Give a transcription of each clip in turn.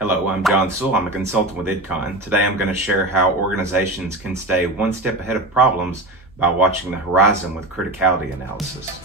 Hello, I'm John Sewell. I'm a consultant with IDCON. Today I'm going to share how organizations can stay one step ahead of problems by watching the horizon with criticality analysis.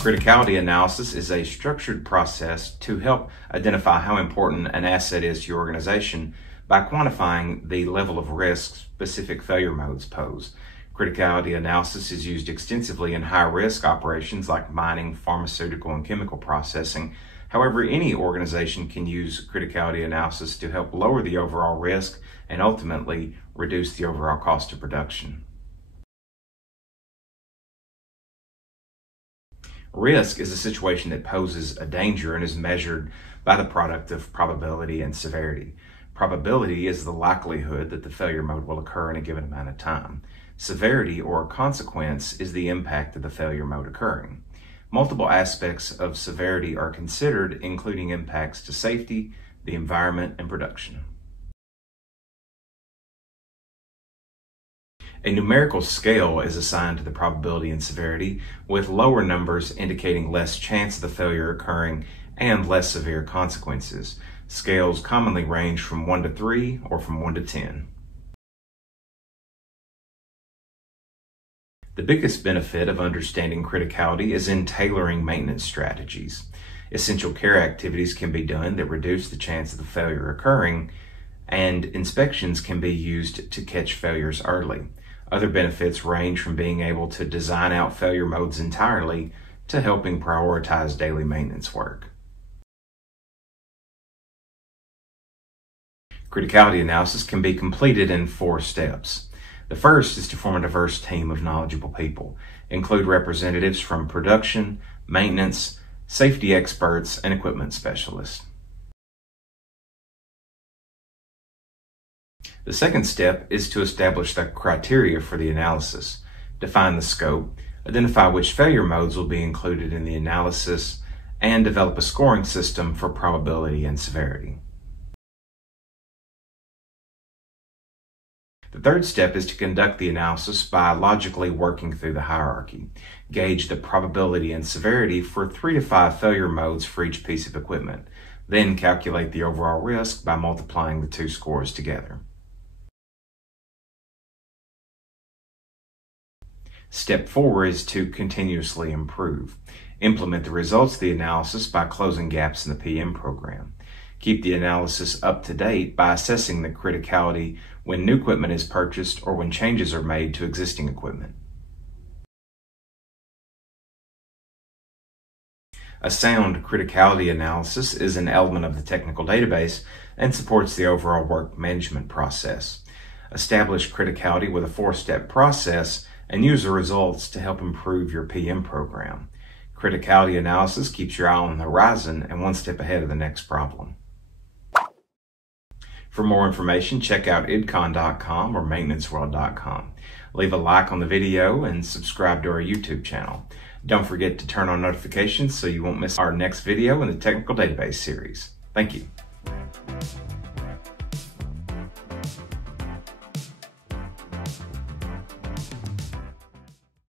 Criticality analysis is a structured process to help identify how important an asset is to your organization by quantifying the level of risk specific failure modes pose. Criticality analysis is used extensively in high-risk operations like mining, pharmaceutical, and chemical processing. However, any organization can use criticality analysis to help lower the overall risk and ultimately reduce the overall cost of production. Risk is a situation that poses a danger and is measured by the product of probability and severity. Probability is the likelihood that the failure mode will occur in a given amount of time. Severity, or consequence, is the impact of the failure mode occurring. Multiple aspects of severity are considered, including impacts to safety, the environment, and production. A numerical scale is assigned to the probability and severity, with lower numbers indicating less chance of the failure occurring and less severe consequences. Scales commonly range from 1 to 3 or from 1 to 10. The biggest benefit of understanding criticality is in tailoring maintenance strategies. Essential care activities can be done that reduce the chance of the failure occurring, and inspections can be used to catch failures early. Other benefits range from being able to design out failure modes entirely to helping prioritize daily maintenance work. Criticality analysis can be completed in 4 steps. The first is to form a diverse team of knowledgeable people. Include representatives from production, maintenance, safety experts, and equipment specialists. The second step is to establish the criteria for the analysis. Define the scope, identify which failure modes will be included in the analysis, and develop a scoring system for probability and severity. The third step is to conduct the analysis by logically working through the hierarchy. Gauge the probability and severity for 3 to 5 failure modes for each piece of equipment. Then calculate the overall risk by multiplying the 2 scores together. Step 4 is to continuously improve. Implement the results of the analysis by closing gaps in the PM program. Keep the analysis up to date by assessing the criticality when new equipment is purchased or when changes are made to existing equipment. A sound criticality analysis is an element of the technical database and supports the overall work management process. Establish criticality with a 4-step process and use the results to help improve your PM program. Criticality analysis keeps your eye on the horizon and one step ahead of the next problem. For more information, check out idcon.com or maintenanceworld.com. Leave a like on the video and subscribe to our YouTube channel. Don't forget to turn on notifications so you won't miss our next video in the Technical Database series. Thank you.